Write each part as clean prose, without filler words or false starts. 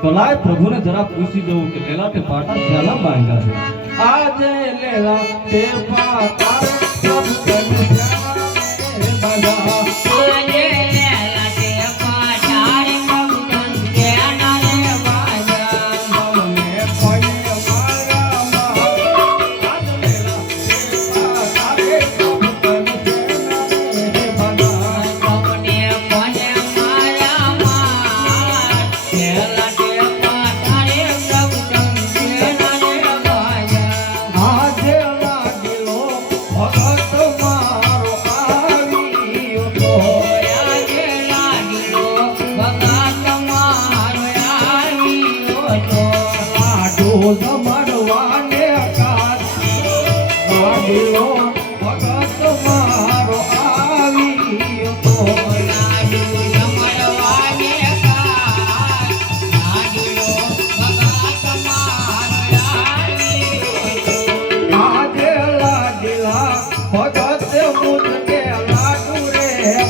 તો લાય પ્રભુને જરા પૂછી દઉં કે લેલા તે પાટા ક્યાંના બાંધ્યા છે આજે લેલા તે પાટા પ્રભુ કરું ક્યાં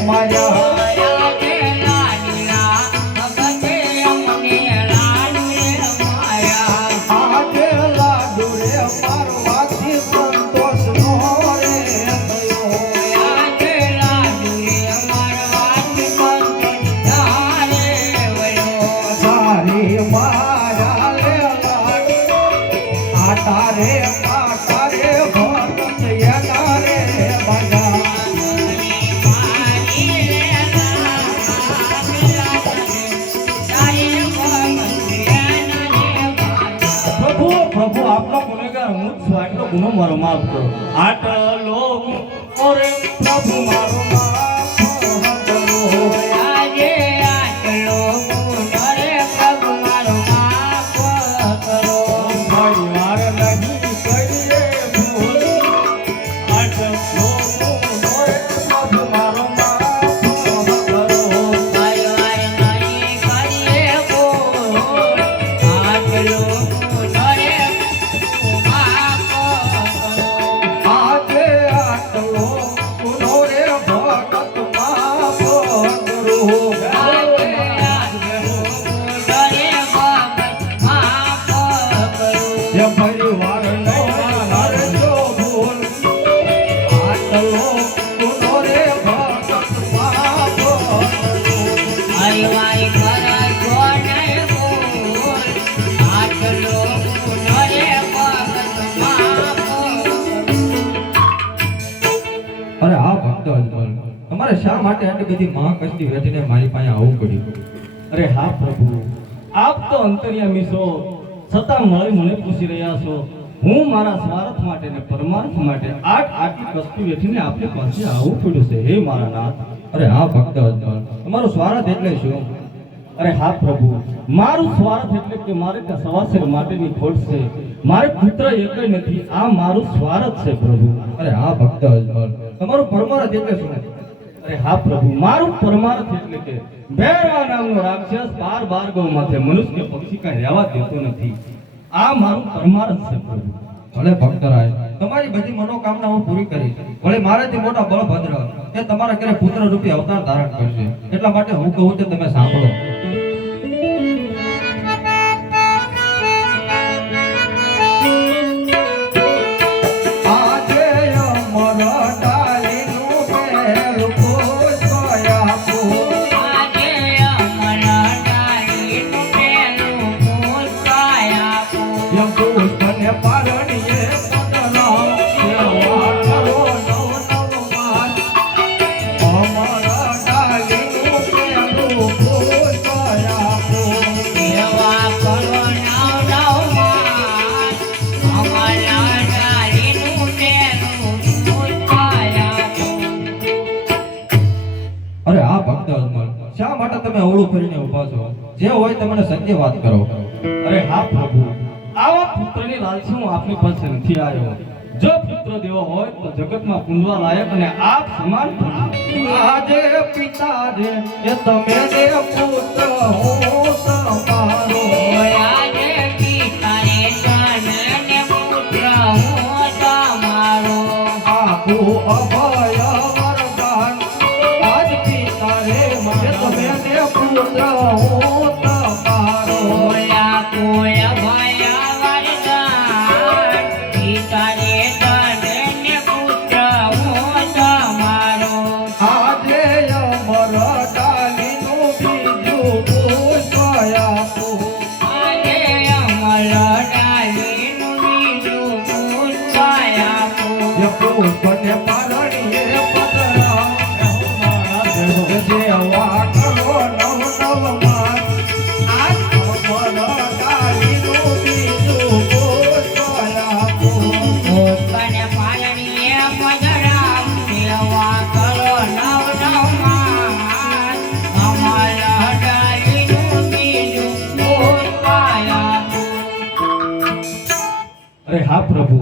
બાંધ્યા ગુનો મારો માફ કરો આટલો ઓરે પ્રભુ મારો માફ કરો આજે આટલો ગુનો રે પ્રભુ મારો માફ કરો મારી વાર નહીં કરીએ ભૂલ આટલો ગુનો રે પ્રભુ મારો માફ કરો મારી વાર નહીં કરીએ ભૂલ આટલો શા માટે આટલી બધી મહાકષ્ટી વેઠીને મારી પાસે આવવું પડ્યું અરે હા પ્રભુ આપ તો અંતર્યામી છો છતાં મને પૂછી રહ્યા છો હું મારા સ્વાર્થ માટે ને પરમાર્થ માટે આટલી કષ્ટી વેઠીને આપની પાસે આવવું પડ્યું છે હે મારા નાથ અરે હા ભક્ત તમારો સ્વાર્થ એટલે શું અરે હા પ્રભુ મારું સ્વાર્થ એટલે કે મારે ત્યાં સવાસેર માટેની ખોટ છે મારે પુત્ર એકય નથી આ મારું સ્વાર્થ છે પ્રભુ અરે હા ભક્ત તમારું પરમાર્થ એટલે શું અરે હા પ્રભુ મારું પરમાર્થ એટલે કે ભૈરવા નામનો રાક્ષસ બાર ગૌ માથે મનુષ્ય પક્ષી કાંઈ રહેવા દેતો નથી આ મારું પરમાર્થ છે પ્રભુ ભલે ભક્તરાય તમારી બધી મનોકામના હું પૂરી કરીશ ભલે મારાથી મોટા બળભદ્ર એ તમારા ઘરે પુત્ર રૂપી અવતાર ધારણ કરશે એટલા માટે હું કહું તો તમે સાંભળો તમે અવળું ફરીને ઊભા છો જે હોય તમને સત્ય વાત કરો અરે હા પ્રભુ આવા પુત્રની લાલસી હું આપની પાસે નથી આવ્યો જો પુત્ર દેવો હોય તો જગતમાં પૂંજવા લાયક અને આપ સમાન આજે પિતા રે એ તમે ને પુત્ર હું તમારો આજે પિતા રે ને પુત્ર હું તમારો આપો અભય વરદાન આજ પિતા રે મને તમે ને પુત્ર હું તમારો કોયા ભાયા વરદાન પિતાને તને પુત્ર હું તમારો આજે અમર ડાલીનું બીજું પુષ્પ આપું. આજે અમલ ડાલીનું બીજું પુષ્પ આપું. એ પુષ્પને પારણીએ પધરાવો મારા દેહો. જેવા કરો નવ નવ માસ. આ અમર ડાલીનું બીજું પુષ્પ આપું. પુષ્પને પાલણીએ પધરાવ સેવા કરો નવ નવમાં અમલ ડાલીનું બીજું પુષ્પ આપું. અરે હા પ્રભુ,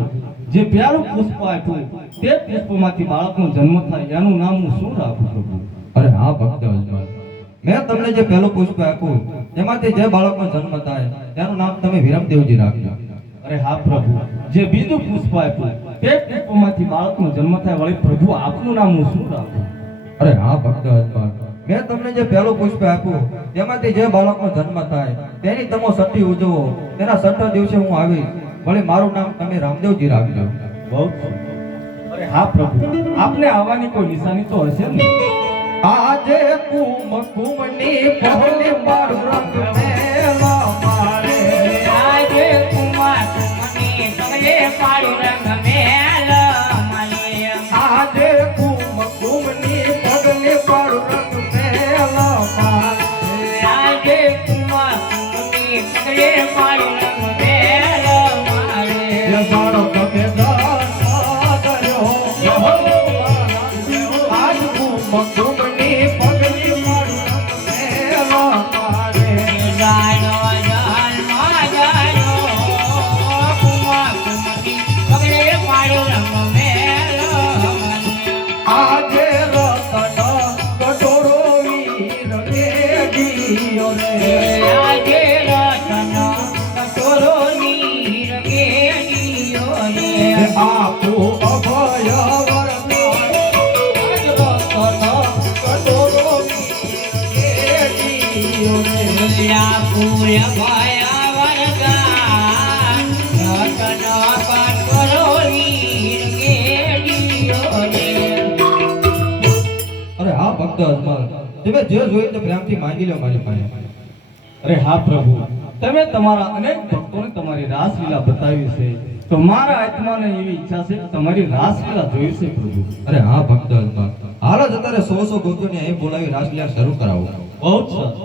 જે પ્યારું પુષ્પ આપ્યું તે પુષ્પમાંથી બાળકનો જન્મ થાય એનું નામ હું શું રાખું પ્રભુ? અરે હા ભક્ત અજમલ, મેં તમને જે પહેલું પુષ્પ આપ્યું એમાંથી જે બાળકનો જન્મ થાય તેનું નામ તમે વિરમદેવજી રાખજો. અરે હા પ્રભુ, જે બીજું પુષ્પ આપ્યું તે પુષ્પમાંથી બાળકનો જન્મ થાય વળી પ્રભુ આપનું નામ હું શું રાખું? અરે હા ભક્ત અજમલ, મેં તમને જે પહેલું પુષ્પ આપ્યું તેમાંથી જે બાળકનો જન્મ થાય તેની તમે સઠ્ઠી ઉજવો. તેના છઠ્ઠા દિવસે હું આવીશ, વળી મારું નામ તમે રામદેવજી રાખજો. બહુ સરસ. અરે હા પ્રભુ, આપને આવવાની કોઈ નિશાની તો હશે ને? આજે કુમની પહેલી મારું રંગ મેલા મારે. આજે કુમાર મને પગલે પાડું રંગ મેલ મળે. આજે કુમની પહેલી મારું રંગ મેલા મારે. આજે કુમાર મને પગલે પાડું રંગ મેલ મળે. એ બાળક કે દાન કર્યો આજ કુમની પહેલી મારું રંગ મેલા મારે. ગાનો જન્મ ગયો કુમાર મને પગલે પાડું રંગ મેલ મળે. આજે રતન કટોરો વીર ગેડીયો રે. આજે રતન કટોરો નીર ગેડીયો રે. આપો અભય વરદાન આજ રતન કટોરો વીર ગેડીયો રે. ફૂલ ભયા વરદાન રતન કટોરો નીર ગેડીયો રે. અરે હા ભક્ત અજમલ, તમે જે જોયું તે પ્રેમથી માંગી લો મારી પાસે. અરે હા પ્રભુ, તમે તમારા અનેક ભક્તોને તમારી રાસલીલા બતાવી છે તો મારા આત્માને એવી ઈચ્છા છે કે તમારી રાસલીલા જોઈ છે પ્રભુ. અરે હા ભક્ત અજમલ, હાલ જ અત્યારે 100 ગોપીઓને અહીં બોલાવી રાસલીલા શરૂ કરાવો. બહુ જ સરસ.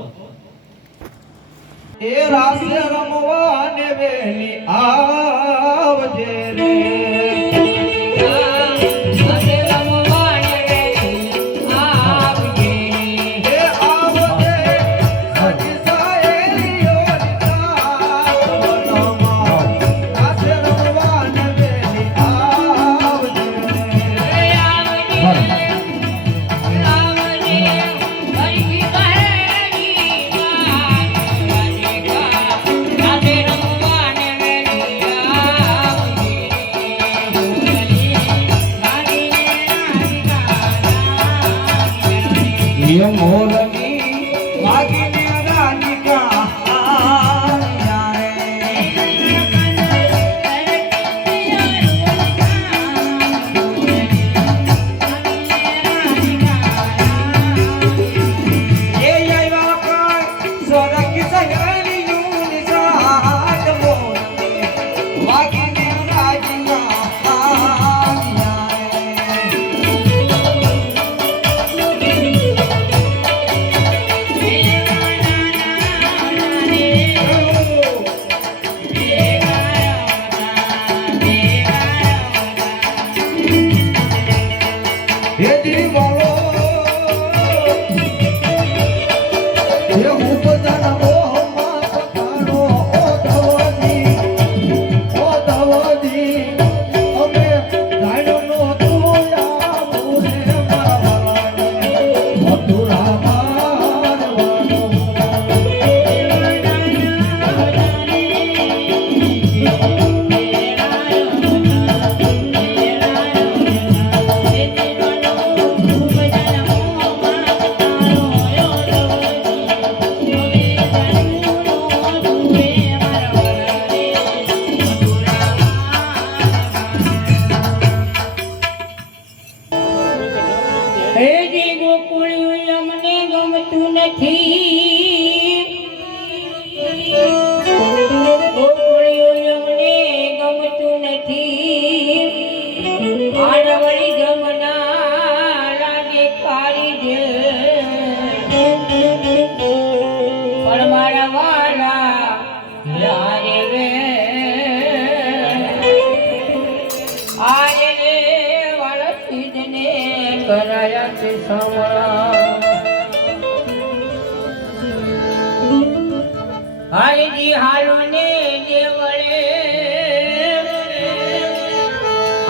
એ રાસે રમવાને વેલી આવજે રે. આજે રમવાને વેલી આવજે. એ આવજે સજી સાયેલીઓની સાથમાં. રાસે રમવાને વેલી આવજે રે. યારે રે આરે રે વાળા સીધને કરાયા છે સાવળા હરિજી હાલો ને દેવળે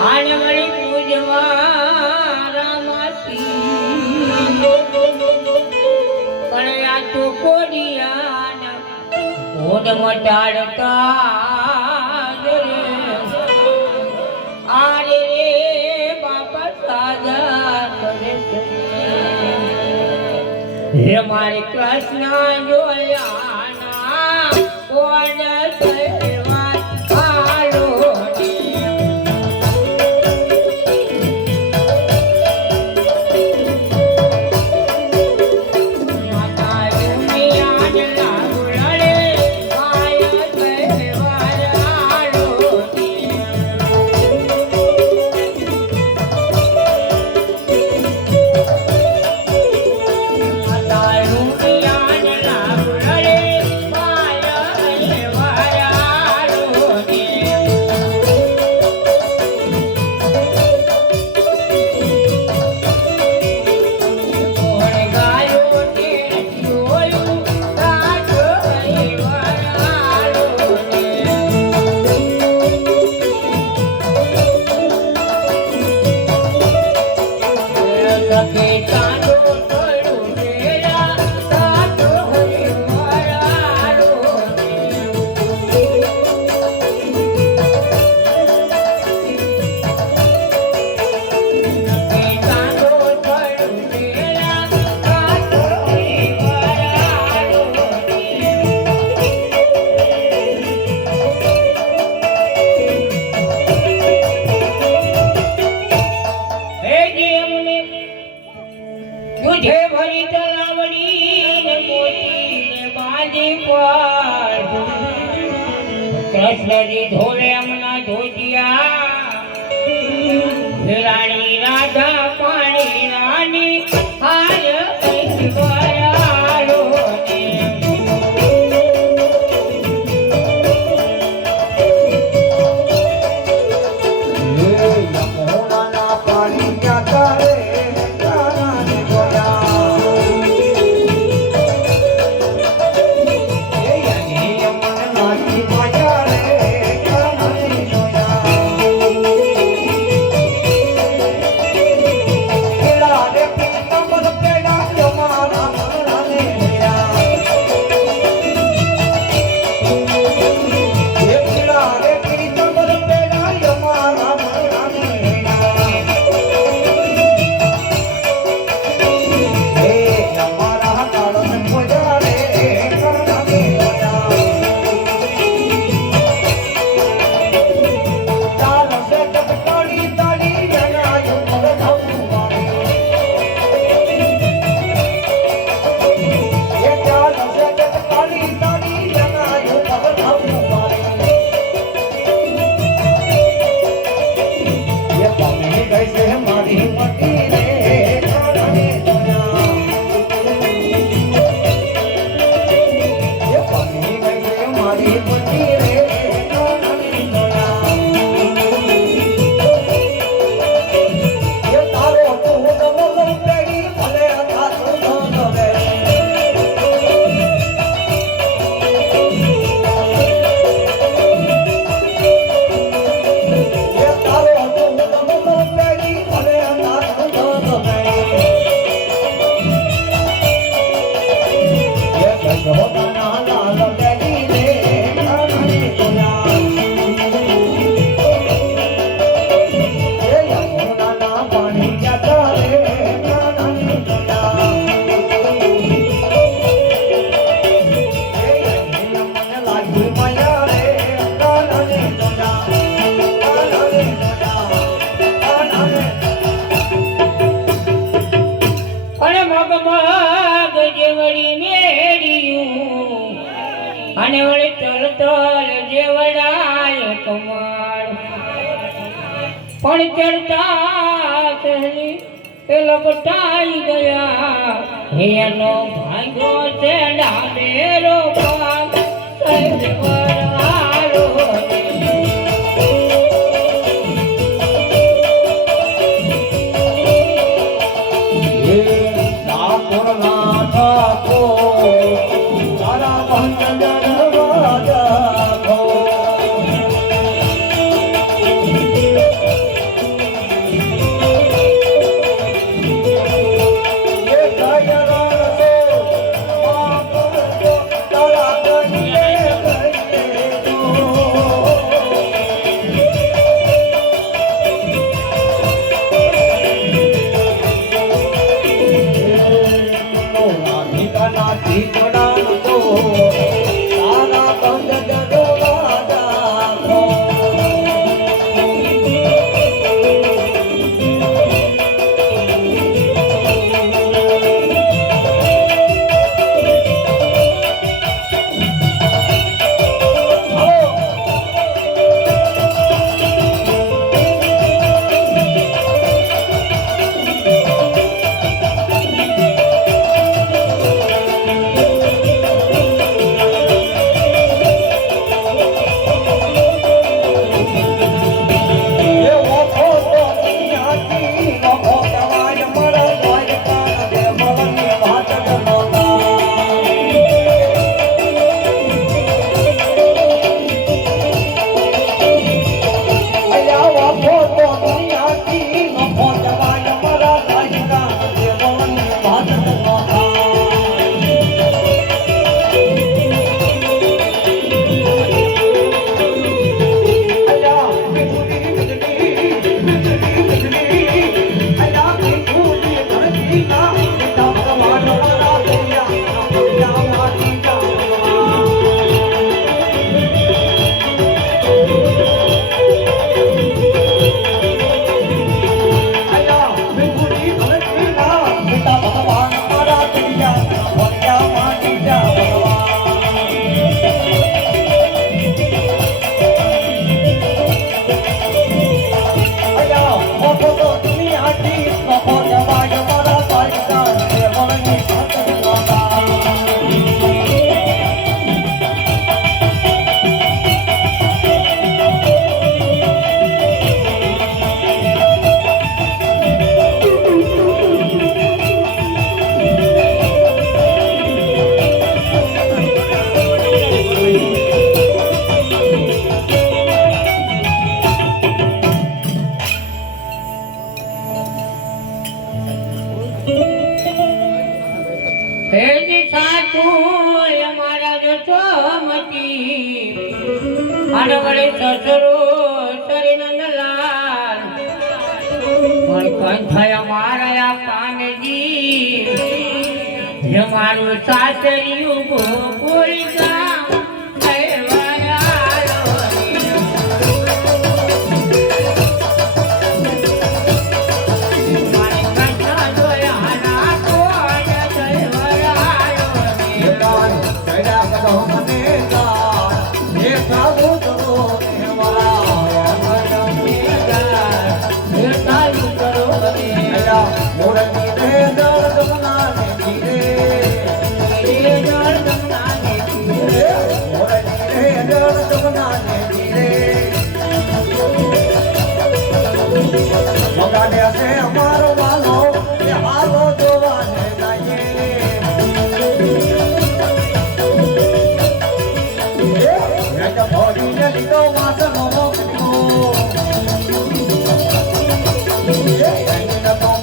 આને મળી પૂજવા રામાતી પણ આ તો કોડિયાના ઓડ મટાડતા આરે રે બાપા સાજા કરે છે હે મારી કૃષ્ણ જોયા કોણ સહેવા હાલો માતા દુનિયાને લાગુ લડે માયા સહેવા હાલો માતા દુનિયાને લાગુ લડે માયા સહેવા હાલો કોણ ગાયો તે જોયું રાજો સહેવા હાલો સખે ચાંદો પડ્યું તેરા સાતો હરિવાળો સખે ચાંદો પડ્યું તેરા સાતો હરિવાળો હે જેમને तुझे भरी तलावड़ी ने मोती ने बांधी पर कृष्ण जी धोले अमना धोतिया रानी राधा पाणी रानी हार ऐश्वर्यालो અને વળી તરતલ જેવડાય કમાળ પણ ચડતા સહેલી એ લપટાઈ ગયા એનો ભાગ્યો છે ડાબેરો પાક સહેલી અને વળી સસરો સરી નંદલાલ પણ કોણ થયા મારા કાનજી હે મારું સાસરિયું ગોકુળ ગામ અમારો વાલો એ હાલો જોવાને ભરીને લીધો વાસણો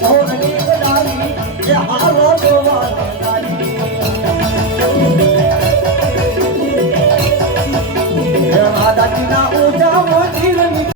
મોરની બનાવી એ હાલો જોવાને દાદાજીના ઊંચા મોજી